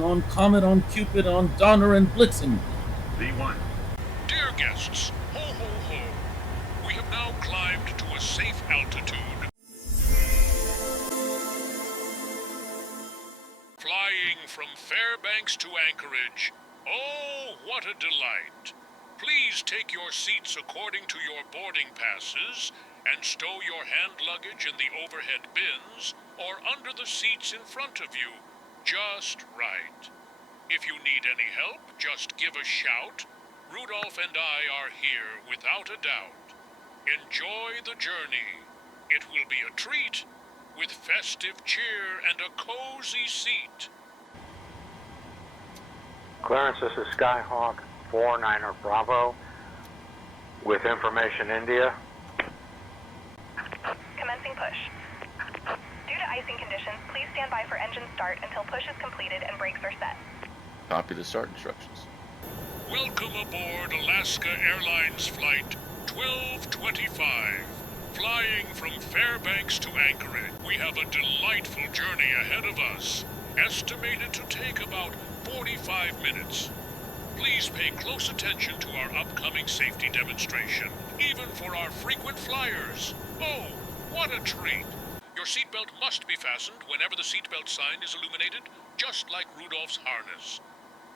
on Comet, on Cupid, on Donner and Blitzen. V1. Dear guests, ho ho ho. We have now climbed to a safe altitude. Flying from Fairbanks to Anchorage. Oh, what a delight. Please take your seats according to your boarding passes and stow your hand luggage in the overhead bins or under the seats in front of you. Just right. If you need any help, just give a shout. Rudolph and I are here without a doubt. Enjoy the journey. It will be a treat with festive cheer and a cozy seat. Clearance, this is Skyhawk 49er Bravo with Information India. Commencing push. Due to icing conditions, please stand by for engine start until push is completed and brakes are set. Copy the start instructions. Welcome aboard Alaska Airlines Flight 1225. Flying from Fairbanks to Anchorage. We have a delightful journey ahead of us, estimated to take about 45 minutes. Please pay close attention to our upcoming safety demonstration, even for our frequent flyers. Oh, what a treat! Your seatbelt must be fastened whenever the seatbelt sign is illuminated, just like Rudolph's harness.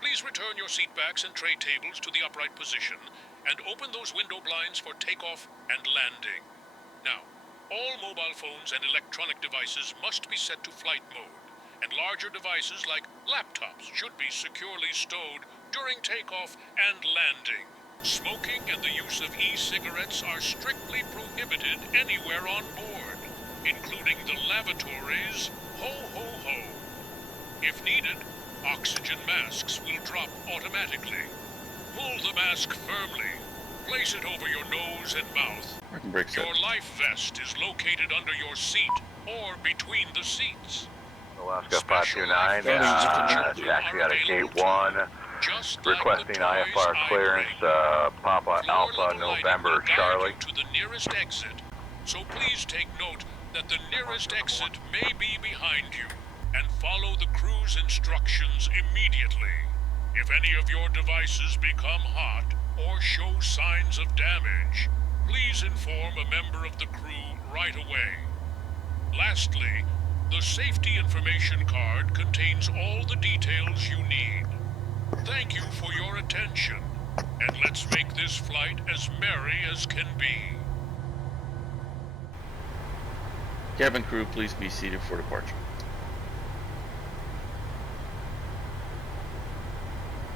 Please return your seatbacks and tray tables to the upright position and open those window blinds for takeoff and landing. Now, all mobile phones and electronic devices must be set to flight mode, and larger devices like laptops should be securely stowed during takeoff and landing. Smoking and the use of e-cigarettes are strictly prohibited anywhere on board, including the lavatories. Ho ho ho. If needed, oxygen masks will drop automatically. Pull the mask firmly. Place it over your nose and mouth. Your life vest is located under your seat or between the seats. Alaska 529, taxi out of Gate 1, requesting IFR clearance, Papa Alpha November Charlie. To the nearest exit, so please take note that the nearest exit may be behind you, and follow the crew's instructions immediately. If any of your devices become hot or show signs of damage, please inform a member of the crew right away. Lastly, the safety information card contains all the details you need. Thank you for your attention, and let's make this flight as merry as can be. Cabin crew, please be seated for departure.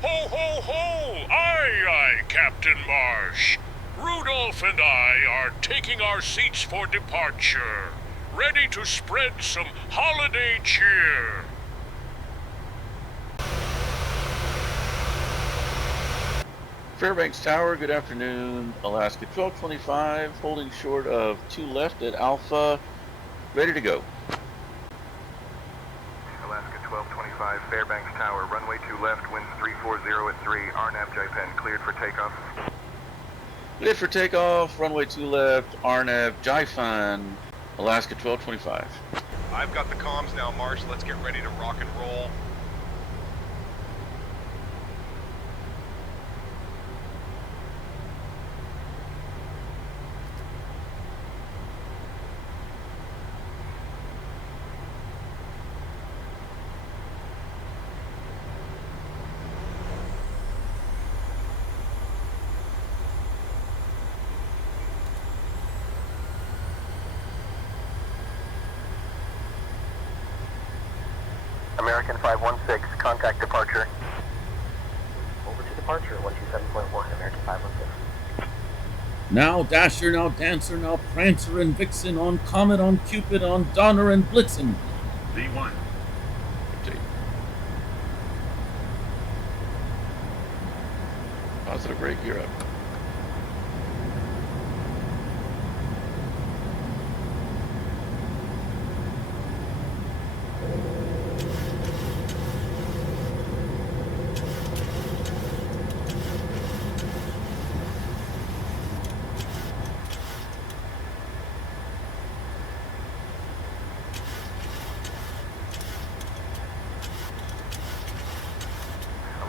Ho, ho, ho! Aye, aye, Captain Marsh. Rudolph and I are taking our seats for departure, ready to spread some holiday cheer. Fairbanks Tower, good afternoon. Alaska 1225, holding short of 2 left at Alpha, ready to go. Alaska 1225, Fairbanks Tower, runway 2 left, winds 340 at 3, RNAV Jaipen, cleared for takeoff. Cleared for takeoff, runway 2 left, RNAV Jaipen, Alaska 1225. I've got the comms now, Marsh. Let's get ready to rock and roll. American 516, contact departure. Over to departure, 127.1, American 516. Now Dasher, now Dancer, now Prancer and Vixen, on Comet, on Cupid, on Donner and Blitzen. V1. Positive brake, you're up.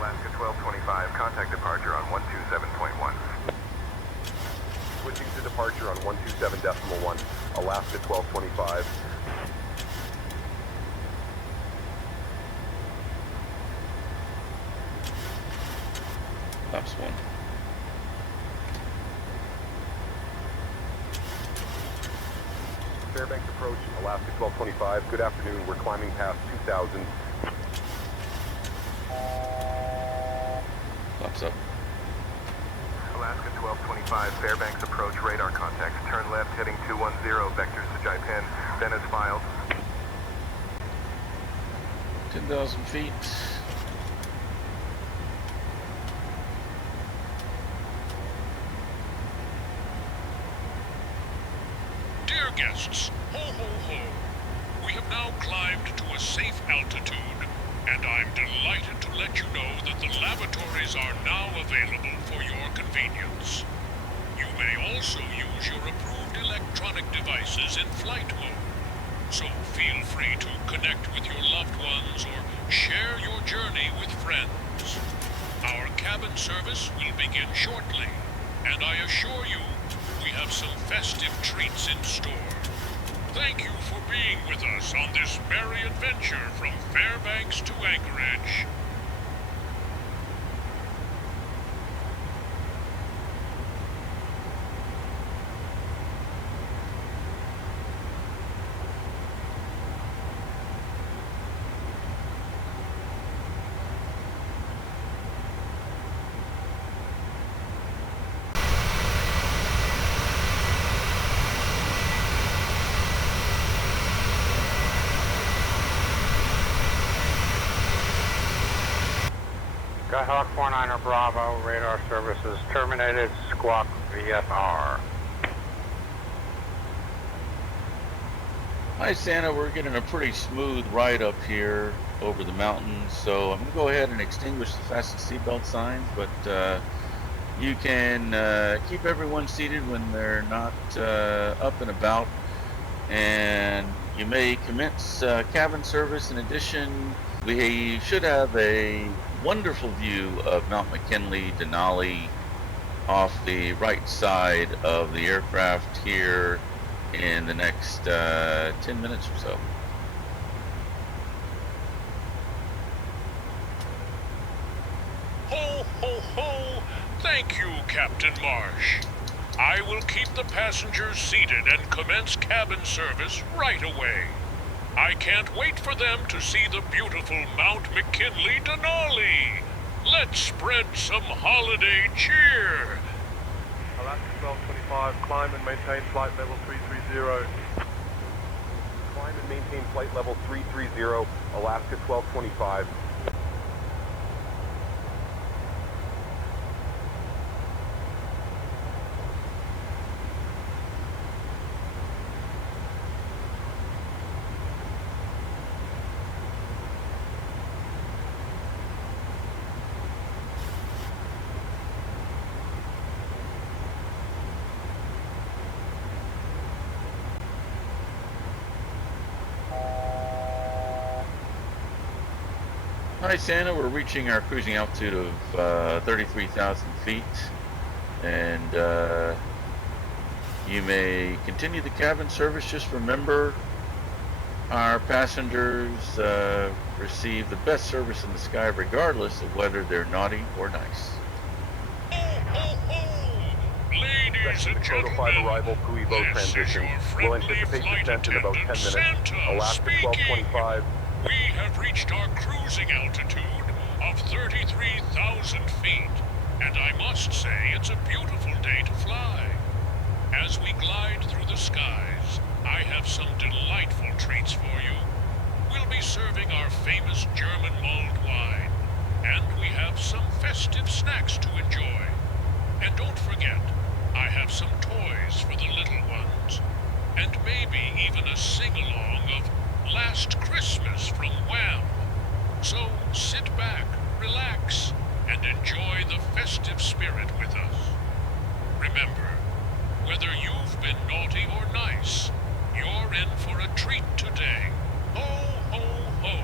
Alaska 1225, contact departure on 127.1. Switching to departure on 127.1, Alaska 1225. Laps 1. Fairbanks approach, Alaska 1225. Good afternoon. We're climbing past 2,000. Laps up. Alaska 1225, Fairbanks approach, radar contact. Turn left, heading 210, vectors to Jaipan. Then as filed. 10,000 feet. Dear guests, ho ho ho! We have now climbed to a safe altitude, and I'm delighted to let you know that the lavatories are now available for your convenience. You may also use your approved electronic devices in flight mode, so feel free to connect with your loved ones or share your journey with friends. Our cabin service will begin shortly, and I assure you, we have some festive treats in store. Thank you for being with us on this merry adventure from Fairbanks to Anchorage. Skyhawk 49er Bravo, radar services terminated, squawk VFR. Hi Santa, we're getting a pretty smooth ride up here over the mountains, so I'm going to go ahead and extinguish the fasten seatbelt signs, but you can keep everyone seated when they're not up and about, and you may commence cabin service. In addition, we should have a wonderful view of Mount McKinley, Denali, off the right side of the aircraft here in the next 10 minutes or so. Ho, ho, ho! Thank you, Captain Marsh. I will keep the passengers seated and commence cabin service right away. I can't wait for them to see the beautiful Mount McKinley Denali. Let's spread some holiday cheer. Alaska 1225, climb and maintain flight level 330. Climb and maintain flight level 330, Alaska 1225. Hi Santa, we're reaching our cruising altitude of 33,000 feet, and you may continue the cabin service. Just remember, our passengers receive the best service in the sky regardless of whether they're naughty or nice. Ho, ho, ho! Ladies and Total 5 gentlemen, arrival, Puibo this is transition. your We'll friendly anticipate flight descent in about 10 attendant, minutes. Santa, Alaska speaking. 1225. We have reached our cruising altitude of 33,000 feet, and I must say it's a beautiful day to fly. As we glide through the skies, I have some delightful treats for you. We'll be serving our famous German mulled wine, and we have some festive snacks to enjoy. And don't forget, I have some toys for the little ones, and maybe even a sing-along of Last Christmas from Wham! So sit back, relax, and enjoy the festive spirit with us. Remember, whether you've been naughty or nice, you're in for a treat today. Ho, ho, ho!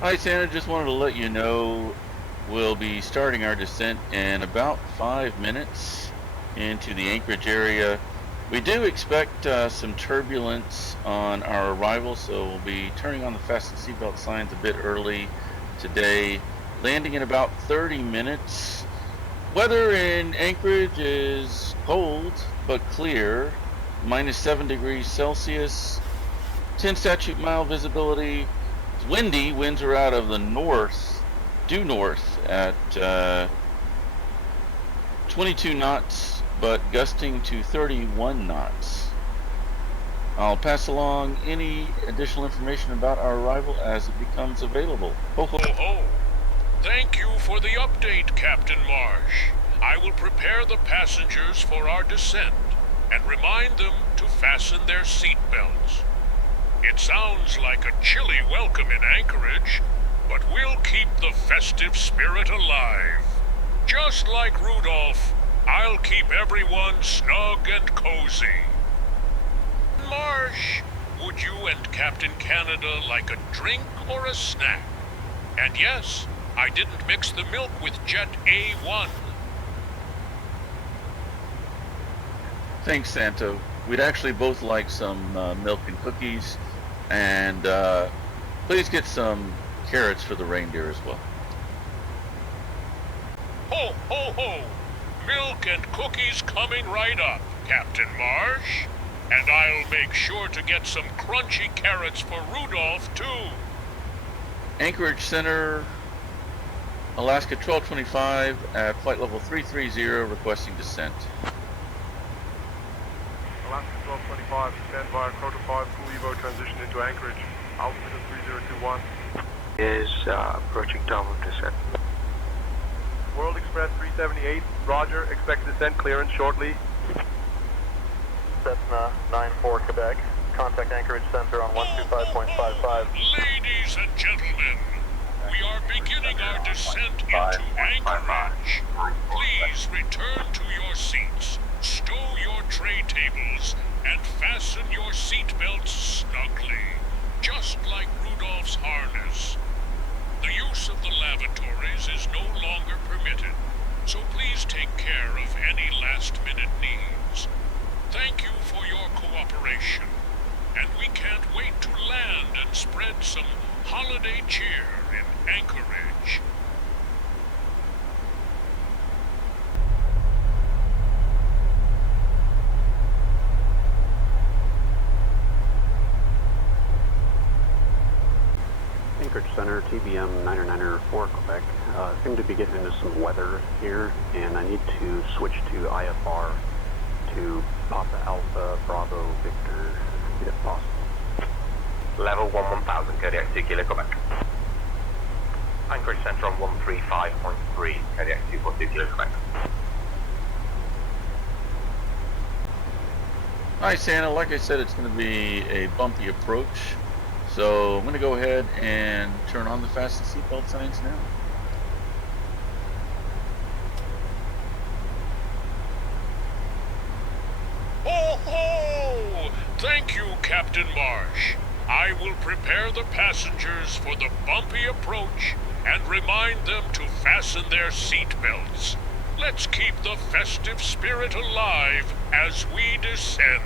Hi, Santa. Just wanted to let you know we'll be starting our descent in about 5 minutes into the Anchorage area. We do expect some turbulence on our arrival, so we'll be turning on the fasten seatbelt signs a bit early today, landing in about 30 minutes. Weather in Anchorage is cold but clear, -7 degrees Celsius, 10 statute mile visibility. It's windy. Winds are out of the north, due north at 22 knots, but gusting to 31 knots. I'll pass along any additional information about our arrival as it becomes available. Ho ho. Ho ho! Thank you for the update, Captain Marsh. I will prepare the passengers for our descent and remind them to fasten their seatbelts. It sounds like a chilly welcome in Anchorage, but we'll keep the festive spirit alive. Just like Rudolph, I'll keep everyone snug and cozy. Marsh, would you and Captain Canada like a drink or a snack? And yes, I didn't mix the milk with Jet A1. Thanks, Santo. We'd actually both like some milk and cookies, and please get some carrots for the reindeer as well. Ho, ho, ho! Milk and cookies coming right up, Captain Marsh. And I'll make sure to get some crunchy carrots for Rudolph, too. Anchorage Center, Alaska 1225 at flight level 330, requesting descent. Alaska 1225, stand by, Crota 5, full Evo, transition into Anchorage. Altimeter 3021. Is approaching time of descent. World Express 378, roger, expect descent clearance shortly. Cessna 94 Quebec, contact Anchorage Center on 125.55. Ladies and gentlemen, we are beginning our descent into Anchorage. Please return to your seats, stow your tray tables, and fasten your seatbelts snugly, just like Rudolph's harness. The use of the lavatories is no longer permitted, so please take care of any last-minute needs. Thank you for your cooperation, and we can't wait to land and spread some holiday cheer in Anchorage. Anchorage Center, TBM 994 Quebec. Seem to be getting into some weather here, and I need to switch to IFR to PAFA Alpha Bravo Victor, if possible. Level 1000, Kodiak 2 Kilo Quebec. Anchorage Center on 135.3, Kodiak 242 Kilo Quebec. Hi, Santa. Like I said, it's going to be a bumpy approach, so I'm going to go ahead and turn on the fasten seatbelt signs now. Ho, ho! Thank you, Captain Marsh. I will prepare the passengers for the bumpy approach and remind them to fasten their seatbelts. Let's keep the festive spirit alive as we descend.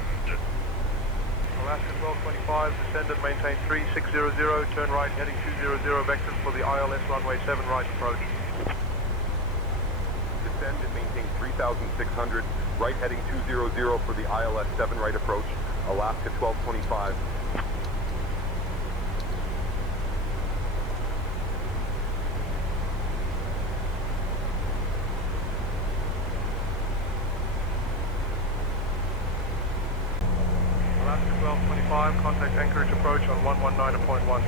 Alaska 1225, descend and maintain 3600, turn right heading 200 vectors for the ILS runway 7 right approach. Descend and maintain 3600, right heading 200 for the ILS 7 right approach, Alaska 1225. Alaska 1225, contact Anchorage approach on 119.1.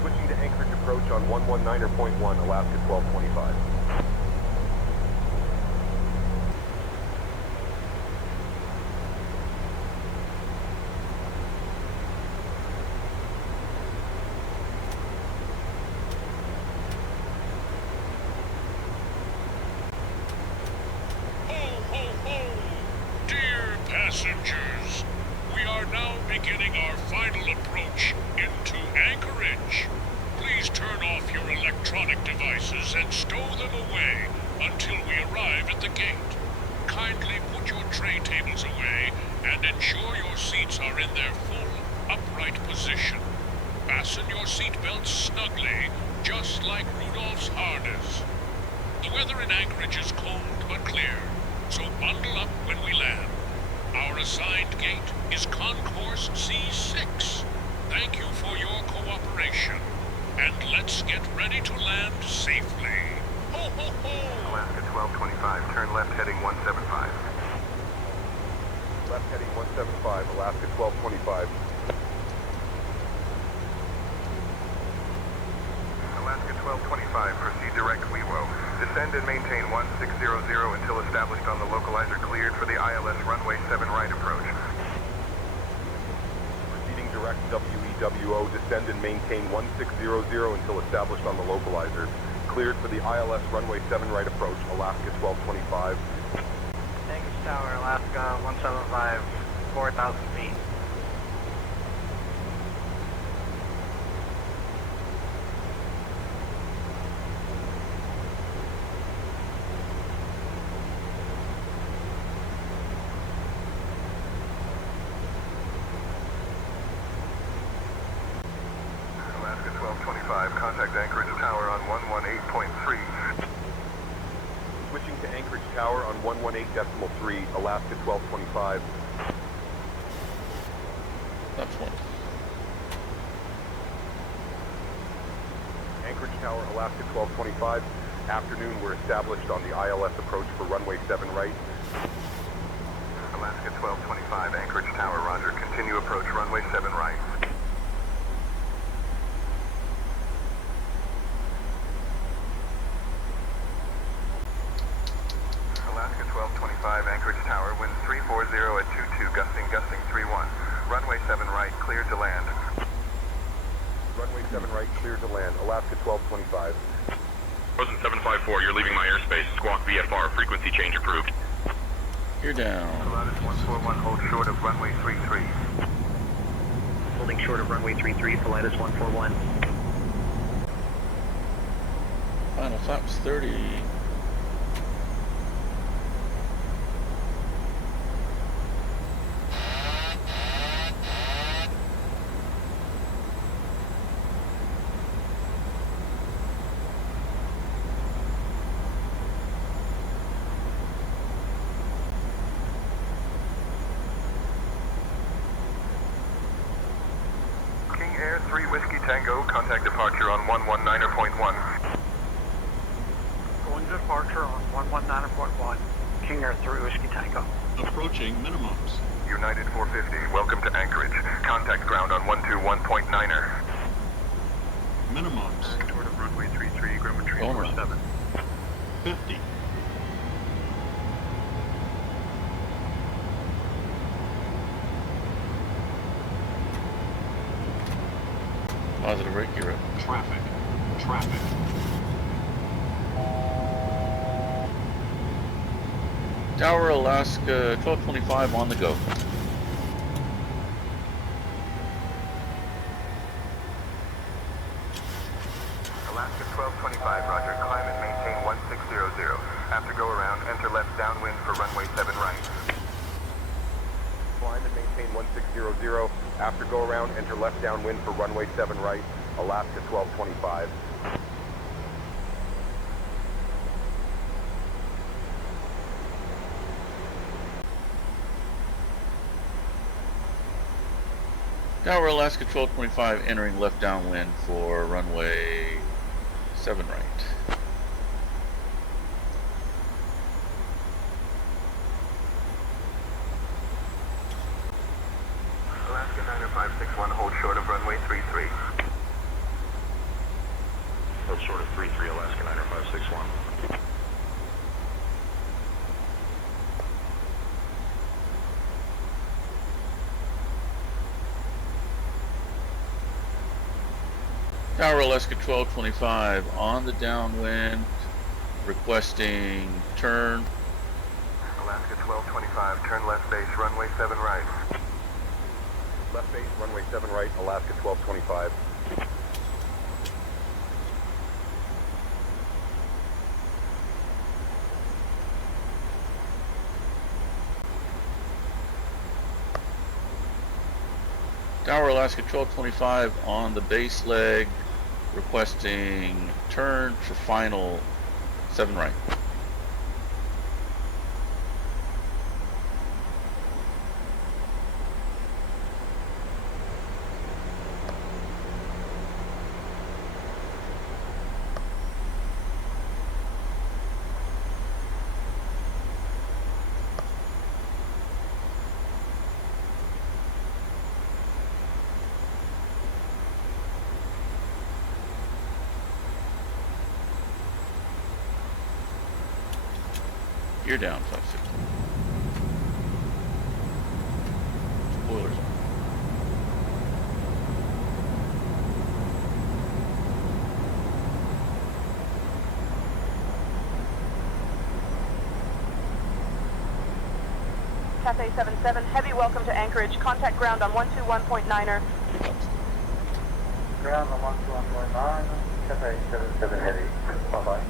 Switching to Anchorage approach on 119.1, Alaska 1225. Ho, ho, ho! Dear passengers, we are now beginning our final approach into Anchorage. electronic devices and stow them away until we arrive at the gate. Kindly put your tray tables away and ensure your seats are in their full upright position. Fasten your seatbelts snugly, just like Rudolph's harness. The weather in Anchorage is cold but clear, so bundle up when we land. Our assigned gate is Concourse C6. Thank you for your cooperation. And let's get ready to land safely. Ho, ho, ho! Alaska 1225, turn left heading 175. Left heading 175, Alaska 1225. Alaska 1225, proceed direct WeWo. Descend and maintain 1600 until established on the localizer cleared for the ILS runway 7 right approach. Proceeding direct WEWO, descend and maintain 1600 until established on the localizer. Cleared for the ILS runway 7 right approach, Alaska 1225. Anchorage Tower, Alaska 175, 4,000 feet. Alaska 1225, contact Anchorage Tower on 118.3. Switching to Anchorage Tower on 118.3, Alaska 1225. That's one. Anchorage Tower, Alaska 1225. Afternoon, we're established on the ILS approach for runway 7 right. Alaska 1225, Anchorage Tower, roger. Continue approach runway 7 right. Alaska 1225, Anchorage Tower, winds 340 at 22, gusting 31. Runway 7 right, cleared to land. Runway 7 right, cleared to land, Alaska 1225. Frozen 754, you're leaving my airspace. Squawk VFR, frequency change approved. You're down. Pilatus 141, hold short of runway 33. Holding short of runway 33, Pilatus 141. Final flaps 30. King Air 3 Whiskey Tango, contact departure on 119.1. Going to departure on 119.1. King Air 3 Whiskey Tango. Approaching minimums. United 450, welcome to Anchorage. Contact ground on 121.9er. Minimums. Toward of runway 33, Grumman All right. 47. 50. Positive rate gear up. Traffic. Traffic. Tower, Alaska 1225 on the go. Alaska 1225, roger. Climb and maintain 1600. After go around, enter left downwind for runway 7 right. Climb and maintain 1600. After go around, enter left downwind for runway 7 right, Alaska 1225. Tower, Alaska 1225 entering left downwind for runway 7 right. Alaska 90561, hold short of runway 33. Hold short of 33, Alaska 90561. Tower, Alaska 1225 on the downwind, requesting turn. Alaska 1225, turn left base, runway 7 right. Left base, runway 7 right, Alaska 1225. Tower Alaska 1225 on the base leg, requesting turn for final 7 right. You're down, 560. Spoilers on. Cathay 77, heavy welcome to Anchorage. Contact ground on 121.9er. Ground on 121.9, Cathay 77 heavy. Bye-bye.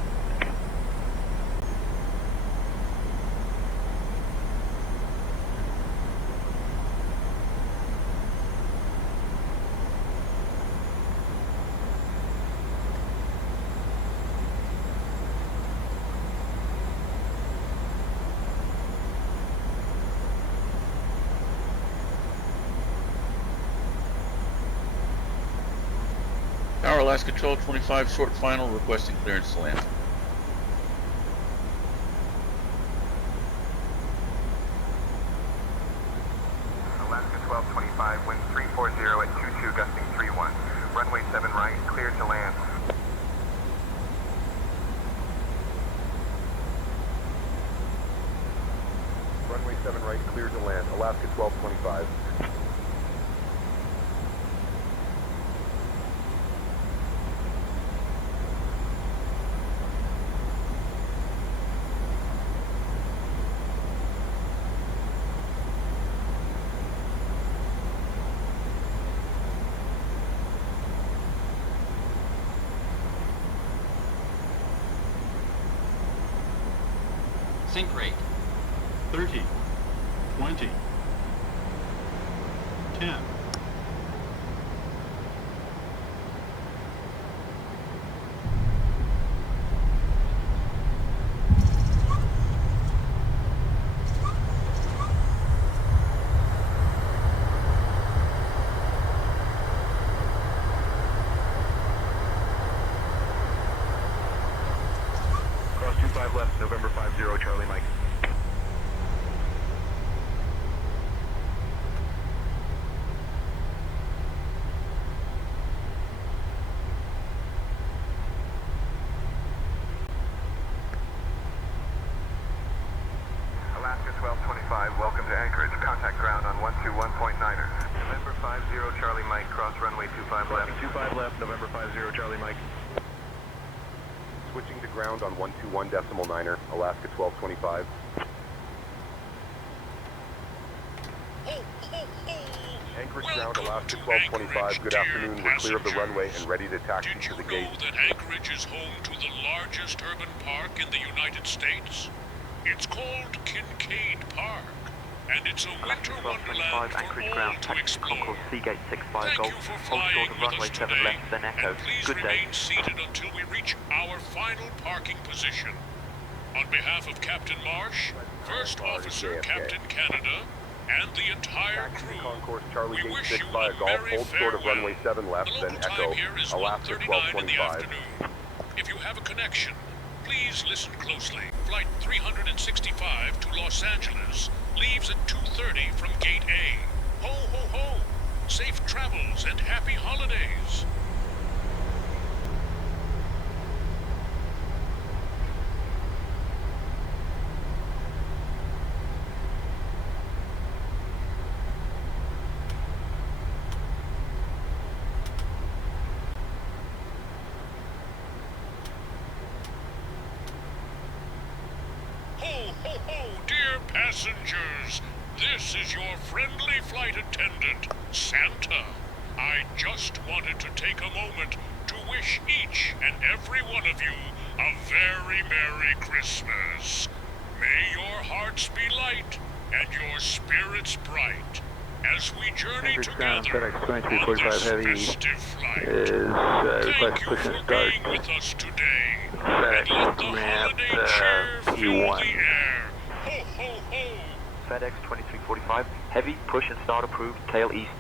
Tower Alaska 1225, short final, requesting clearance to land. Alaska 1225, wind 340 at 22, gusting 31. Runway 7 right, cleared to land. Runway 7 right, cleared to land. Alaska 1225. Sync rate 30, 20, 10. Cross 25 left, November 50, Charlie Mike. Alaska 1225, welcome to Anchorage. Contact ground on 121.9er. November 50, Charlie Mike, cross runway 25 left. 25 left, November 50, Charlie Mike. Switching to ground on 121.9er, Alaska 1225. Anchorage ground, Alaska 1225. Good afternoon. We're clear of the runway and ready to taxi to the gate. Did you know that Anchorage is home to the largest urban park in the United States? It's called Kincaid Park, and it's a winter wonderland for Anchorage all ground, to taxi explore. Concourse Seagate 65 Thank Golf, you for hold flying short of with runway us 7 today, left, then Echo. and please Good day. remain seated until we reach our final parking position. On behalf of Captain Marsh, First Officer Captain Canada, and the entire Taxi to crew, Concourse Charlie we Gate wish you 65 a Golf, merry hold short of farewell. runway 7 left, The then local Echo, time here is Alaska 1:39 in the 1225. afternoon. If you have a connection, please listen closely. Flight 365 to Los Angeles leaves at 2:30 from Gate A. Ho, ho, ho! Safe travels and happy holidays! Ho, ho, ho, dear passengers! This is your friendly flight attendant, Santa. I just wanted to take a moment to wish each and every one of you a very Merry Christmas. May your hearts be light and your spirits bright. as we journey Anchorage ground, together FedEx on 2345 this Heavy festive flight. is Thank you push for and start. being with us today. FedEx And let the ramp holiday cheer fill P1. the air. Ho, ho, ho! FedEx 2345, heavy, push and start approved, tail east.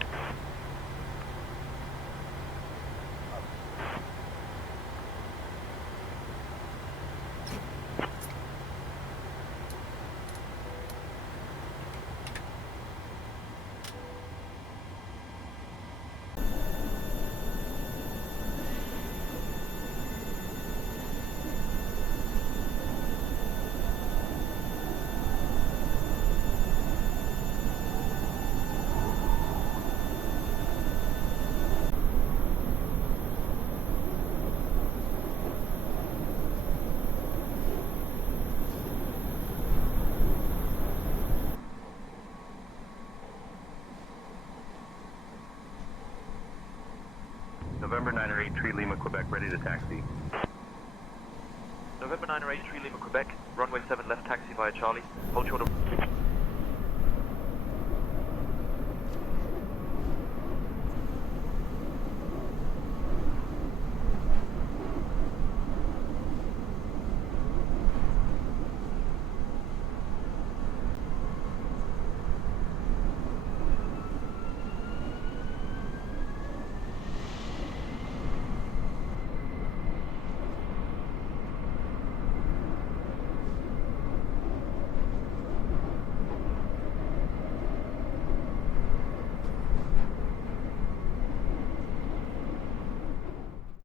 November 983 Lima, Quebec, ready to taxi. November 983 Lima, Quebec, runway 7 left taxi via Charlie, hold short of...